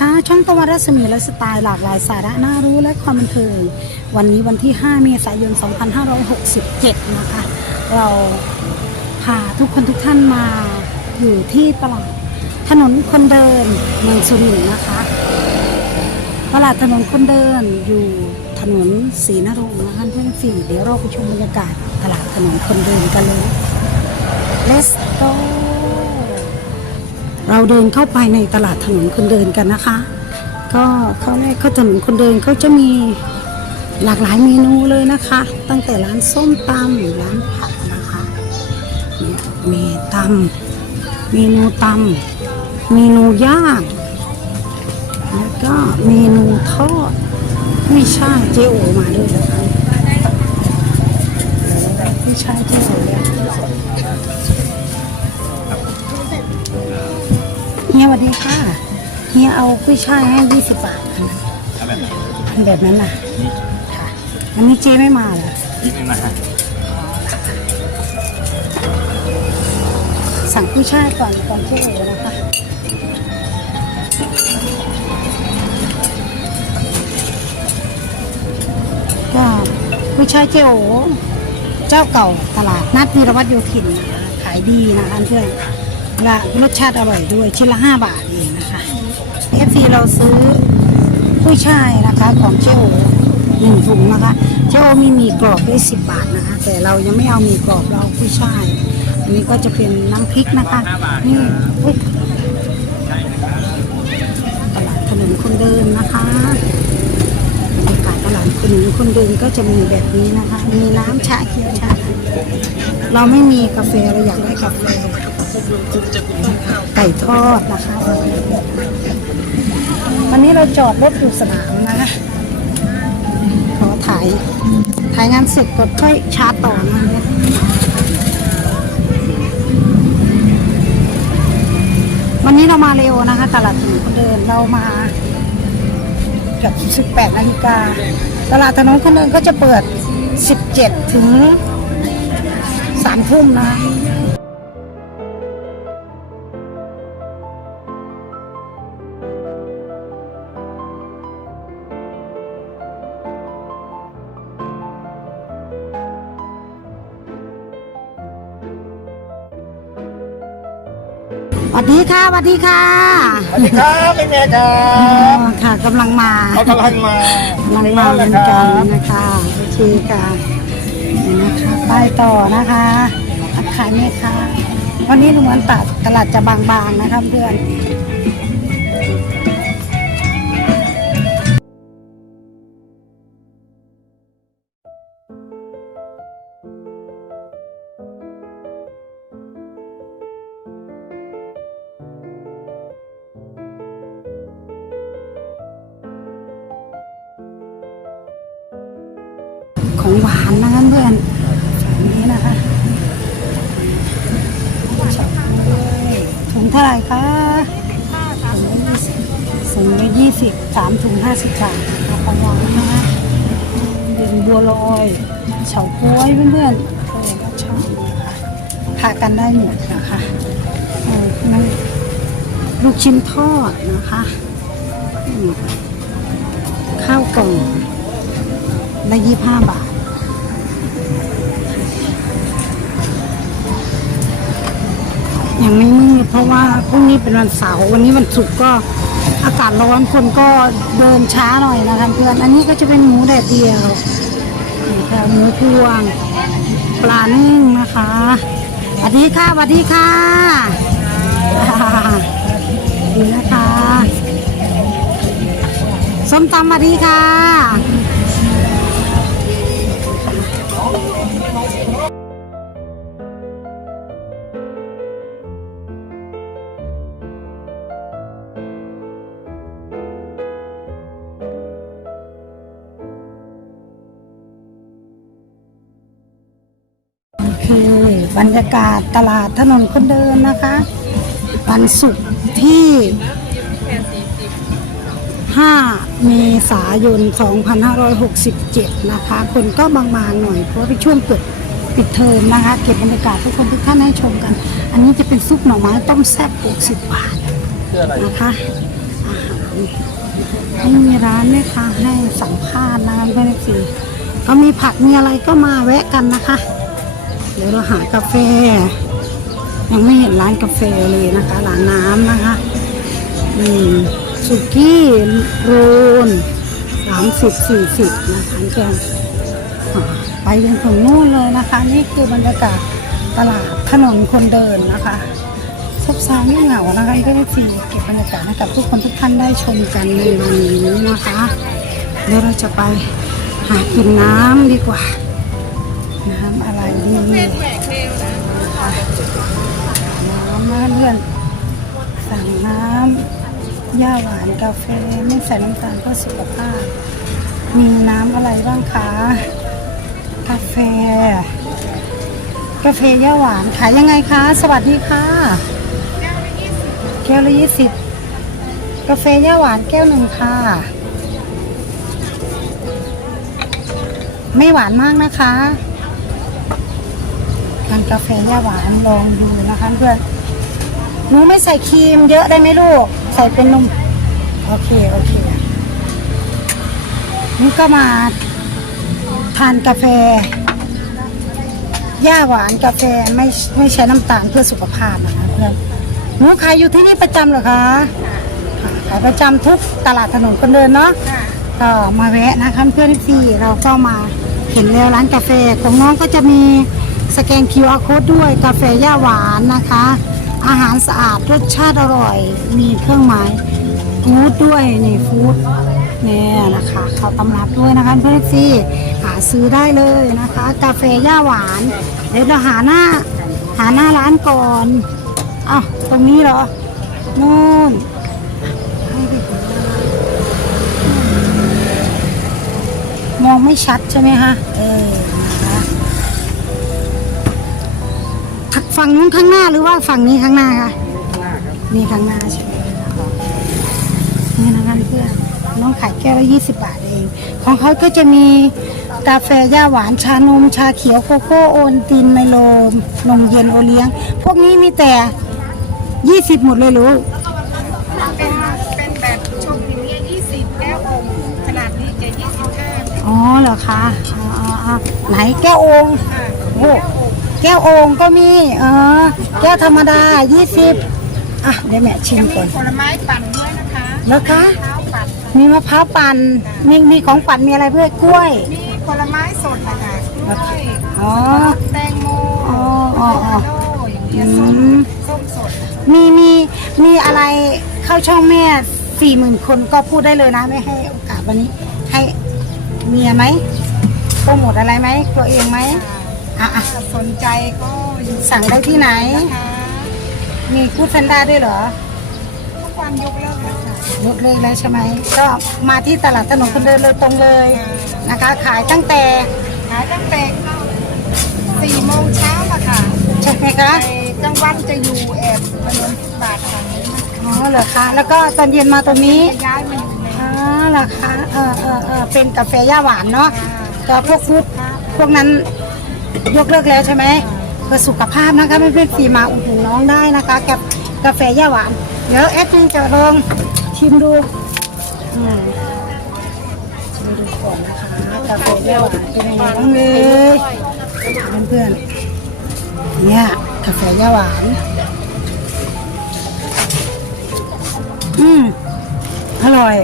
นะคะช่องตะวันรัศมีและสไตล์หลากหลายสาระน่ารู้และความบันเทิงวันนี้วันที่ 5 เมษายน 2567 นะคะ เราพาทุกคนทุกท่านมาอยู่ที่ตลาดถนนคนเดินเมืองสุรินทร์นะคะตลาดถนนคนเดินอยู่ถนนศรีนรงค์นะคะเพื่อนสี่เดี๋ยวเราไปชมบรรยากาศตลาดถนนคนเดินกันเลย Let's go เราเดินเข้าไปในตลาดถนนคนเดินกันนะคะ ก็เขาแรกเขาถนนคนเดินเขาจะมีหลากหลายเมนูเลยนะคะ ตั้งแต่ร้านส้มตำหรือร้านผักนะคะเนี่ยมีตำเมนูตำเมนูย่างแล้วก็เมนูทอดไม่ใช่เจโอมาด้วยนะคะไม่ใช่เจโอเลย ฮียสวัสดีค่ะเฮียเอากุ้ยช่ายให้ยี่สิบบาทอันนั้นเอาแบบไหนอันแบบนั้นน่ะนี่ค่ะอันนี้เจไม่มาเหรอนิดนึงนะฮะสั่งกุ้ยช่ายก่อนก่อนเจโอนะคะก็กุ้ยช่ายเจโอเจ้าเก่าตลาดนัดวีรวัตรโยธินนะคะขายดีนะคะเพื่อน และรสชาติอร่อยด้วยชิ้นละ 5 บาทเองนะคะเอฟซีเราซื้อกุ้ยช่ายนะคะของเจโอหนึ่งถุงนะคะเจโอมีหมี่กรอบด้วย10บาทนะคะ แต่เรายังไม่เอามีกรอบเราเอากุ้ยช่ายอันนี้ก็จะเป็นน้ำพริกนะคะนี่ตลาดถนนคนเดินนะคะบรรยากาศตลาดถนนคนเดินก็จะมีแบบนี้นะคะ มีน้ำชาเขียวชาเราไม่มีกาแฟเราอยากได้กาแฟ ไก่ทอดนะคะวันนี้เราจอดรถอยู่สนามนะคะขอถ่ายถ่ายงานเสร็จก็ค่อยชาร์จต่อนะคะวันนี้เรามาเร็วนะคะ ตลาดถนนคนเดินเรามาเกือบ18นาฬิกาตลาดถนนคนเดินก็จะเปิด 17 ถึงสามทุ่มนะ วัสดีค่ะสวัสดีค่ะสวัสดีครับเป็นไงครัอ๋อบค่ะกำลังมาเขากำลังมากำลังมาเหมือนกันนะคะโอเคค่ะนี่นะคะไปต่อนะคะทักขายแม่ค้าวันนี้ดูเหมือนตัดตลาดจะบางๆนะคะเพื่อน หวานนะคะเพื่อนนี้นะคะถุงเท่าไหร่คะถุงละยี่สิบสามถุงห้าสิบบาทนะคะของหวานนะคะเป็นบัวลอยเฉาก๊วยเพื่อนๆชอบนะคะทากันได้หมดนะคะนั่ลูกชิ้นทอดนะคะข้าวกล่องละยี่ห้าบาท ยังไม่มืดเพราะว่าพรุ่งนี้เป็นวันเสาร์วันนี้วันศุกร์ก็อากาศร้อนคนก็เดินช้าหน่อยนะคะเพื่อนอันนี้ก็จะเป็นหมูแดดเดียวค่ะหมูพวงปลานึ่งนะคะสวัสดีค่ะสวัสดีค่ะดีนะคะส้มตำสวัสดีค่ะ บรรยากาศตลาดถนนคนเดินนะคะ วันศุกร์ที่ 5 เมษายน 2567 นะคะ คนก็บางๆหน่อยเพราะว่าเป็นช่วงเปิดปิดเทอมนะคะ เก็บบรรยากาศทุกคนทุกท่านให้ชมกัน อันนี้จะเป็นซุปหน่อไม้ต้มแซ่บ60 บาทเพื่ออะไรนะคะอาหารไม่มีร้านเลยค่ะให้สัมภาษณ์นะคะเพื่อนสีก็มีผักมีอะไรก็มาแวะกันนะคะ เดี๋ยวเราหากาแฟ ยังไม่เห็นร้านกาแฟเลยนะคะ ร้านน้ำนะคะอืมสุกี้โรนสามสิบสี่สิบนะคะแกอ่าไปจนถึงนู่นเลยนะคะ นี่คือบรรยากาศตลาดถนนคนเดินนะคะซบเซาไม่เหงานะคะก็ได้ฟีเก็บบรรยากาศให้กับทุกคนทุกท่านได้ชมกันในวันนี้นะคะ เดี๋ยวเราจะไปหากินน้ำดีกว่า น้ำอะไรดีน้ำนะเพื่อน สั่งน้ำย่าหวานกาแฟไม่ใส่น้ำตาลเพื่อสุขภาพ มีน้ำอะไรบ้างคะ กาแฟ กาแฟย่าหวานขายยังไงคะ สวัสดีค่ะ แก้วละยี่สิบกาแฟย่าหวานแก้วหนึ่งค่ะ ไม่หวานมากนะคะ ทานกาแฟย่าหวานลองดูนะคะเพื่อนหนูไม่ใส่ครีมเยอะได้ไหมลูก ใส่เป็นนมโอเคโอเคนี่ก็มาทานกาแฟย่าหวานกาแฟไม่ไม่ใช้น้ำตาลเพื่อสุขภาพนะคะเพื่อนหนูขายอยู่ที่นี่ประจำเหรอคะขายประจำทุกตลาดถนนคนเดินเนาะก็มาแวะนะคะเพื่อนที่เราก็มาเห็นแล้วร้านกาแฟของน้องก็จะมี สแกน QR code ด้วยกาแฟย่าหวานนะคะ อาหารสะอาดรสชาติอร่อย มีเครื่องหมายฟู้ดด้วยนี่ฟู้ดเนี่ยนะคะเขาตำรับด้วยนะคะเพื่อนที่หาซื้อได้เลยนะคะ กาแฟย่าหวานเดี๋ยวเราหาหน้าหาหน้าร้านก่อนอ้าวตรงนี้เหรอนู่นมองไม่ชัดใช่ไหมคะเออ ฝั่งนู้นข้างหน้าหรือว่าฝั่งนี้ข้างหน้าคะนี่ข้างหน้าใช่ไหมนี่นะคะเพื่อนน้องขายแก้วละยี่สิบบาทเอง ของเขาก็จะมีกาแฟย่าหวานชานม ชาเขียวโกโก้โอนตินไมโลมนมเย็นโอเลี้ยง พวกนี้มีแต่ยี่สิบหมดเลยรู้เป็นเป็นแบบชงอย่างเงี้ย20แก้วอมขนาดนี้จะ25อ๋อเหรอคะอ๋ออ๋ออ๋อไหนแก้วโองค์ค่ะโอ้ แก้วโองค์ก็มีเออแก้วธรรมดายี่สิบอะ เดี๋ยวแม่ชิมจะมีก่อน ผลไม้ปั่นด้วยนะคะแล้วคะเท้าปั่นมีมะพร้าวปั่นมีมีของปั่นมีอะไรเพื่อกล้วย มีผลไม้สดนะคะกล้วยอ๋อ แตงโมอ๋ออ๋ออ๋ออะโวคาโดอย่างเงี้อืยส้มมส้มสดมีมีมีอะไรเข้าช่องแม่สี่หมื่นคนก็พูดได้เลยนะไม่ให้โอกาสวันนี้ ให้เมียไหมโปรโมทอะไรไหมตัวเองไหม อะ อะถ้าสนใจก็อยู่สั่งได้ที่ไหน นะคะมีกูดแพนด้าด้วยเหรอทุกวันยกเลิกแล้วค่ะยกเลิกแล้วใช่ไหมก็มาที่ตลาดถนนคนเดินเลยตรงเลยนะคะ ขายตั้งแต่ขายตั้งแต่4โมงเช้าอะค่ะใช่ไหมคะในกลางวันจะอยู่แอบถนนบาทค่ะอ๋อเหรอคะแล้วก็ตอนเย็นมาตรงนี้จะย้ายมาอยู่ในอ๋อเหรอคะเออเออเออเป็นกาแฟย่าหวานเนาะค่ะแต่พวกฟู้ดพวกนั้น ยกเลิกแล้วใช่ไหมเพื่อสุขภาพนะคะไม่เพื่อนๆฟีมาอุดหนุนน้องได้นะคะกับกาแฟย่าหวาน เดี๋ยวแอดมินจะลองชิมดูอืมชิมดูก่อนนะคะกาแฟย่าหวานเป็นยังไงบ้างเลยเพื่อนๆเนี่ยกาแฟย่าหวาน อืมอร่อย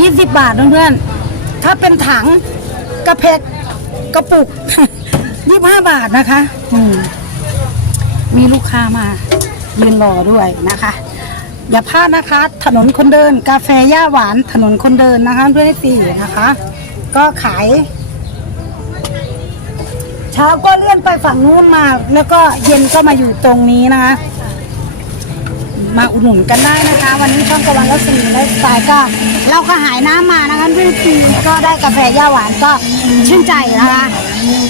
ยี่สิบบาทเพื่อนๆ ถ้าเป็นถังกระเพกกระปุกยี่ห้าบาทนะคะ อืมมีลูกค้ามายืนรอด้วยนะคะ อย่าพลาดนะคะ ถนนคนเดิน กาแฟย่าหวานถนนคนเดินนะคะด้วยสี่นะคะ ก็ขาย เช้าก็เลื่อนไปฝั่งนู้นมา แล้วก็เย็นก็มาอยู่ตรงนี้นะคะ มาอุดหนุนกันได้นะคะ วันนี้ช่องกวันรัศมีไลฟ์สไตล์ก็เราก็หายน้ำมานะคะพี่ปีก็ได้กาแฟย่าหวานก็ชื่นใจนะคะ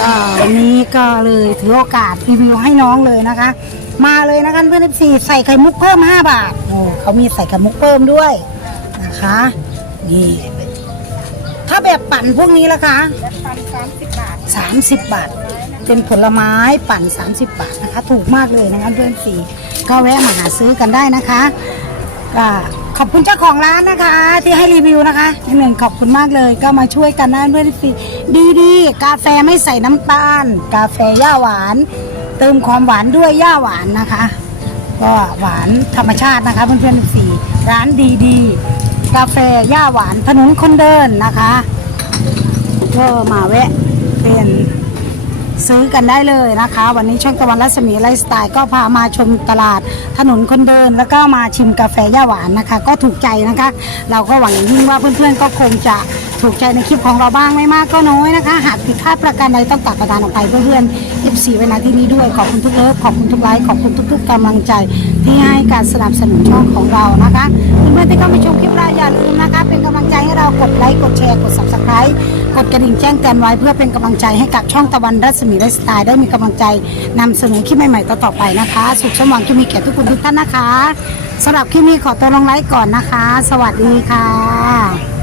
ก็วันนี้ก็เลยถือโอกาสรีวิวให้น้องเลยนะคะ มาเลยนะคะเพื่อนสี่ใส่ไข่มุกเพิ่ม 5 บาทโอ้เขามีใส่ไข่มุกเพิ่มด้วยนะคะนี่ถ้าแบบปั่นพวกนี้ละคะและปัน30บาท30บาท เป็นผลไม้ปั่น 30 บาทนะคะ ถูกมากเลยนะคะเพื่อนสี ก็แวะมาหาซื้อกันได้นะคะก็ขอบคุณเจ้าของร้านนะคะ ที่ให้รีวิวนะคะหนึ่งขอบคุณมากเลยก็มาช่วยกันนะด้วยสิดีๆกาแฟไม่ใส่น้ำตาล กาแฟย่าหวาน เติมความหวานด้วยย่าหวานนะคะ ก็หวานธรรมชาตินะคะเพื่อนๆสี่ร้านดีๆ กาแฟย่าหวานถนนคนเดินนะคะก็มาแวะเป็น ซื้อกันได้เลยนะคะ วันนี้ช่องตะวันรัศมีไลฟ์สไตล์ก็พามาชมตลาดถนนคนเดิน แล้วก็มาชิมกาแฟย่าหวานนะคะ ก็ถูกใจนะคะ เราก็หวังยิ่งว่าเพื่อนๆก็คงจะถูกใจในคลิปของเราบ้างไม่มากก็น้อยนะคะ หากผิดพลาดประการใดต้องตัดประทานออกไปเพื่อนๆ FC ไว้ณที่นี้ด้วยขอบคุณทุกเลิฟขอบคุณทุกไลค์ขอบคุณทุกๆกำลังใจ ที่ให้การสนับสนุนช่องของเรานะคะเพื่อนๆที่เข้ามาชมคลิปเราอย่าลืมนะคะ เป็นกำลังใจให้เรากดไลค์กดแชร์กด subscribe กดกระดิ่งแจ้งเตือนไว้เพื่อเป็นกำลังใจให้กับช่องตะวันรัศมีไลฟ์สไตล์ได้มีกำลังใจนำเสนอคลิปใหม่ๆต่อๆไปนะคะ สุขสมหวังที่มีเก่ทุกคนทุกท่านนะคะสำหรับคลิปนี้ขอตัวลงไลฟ์ก่อนนะคะ สวัสดีค่ะ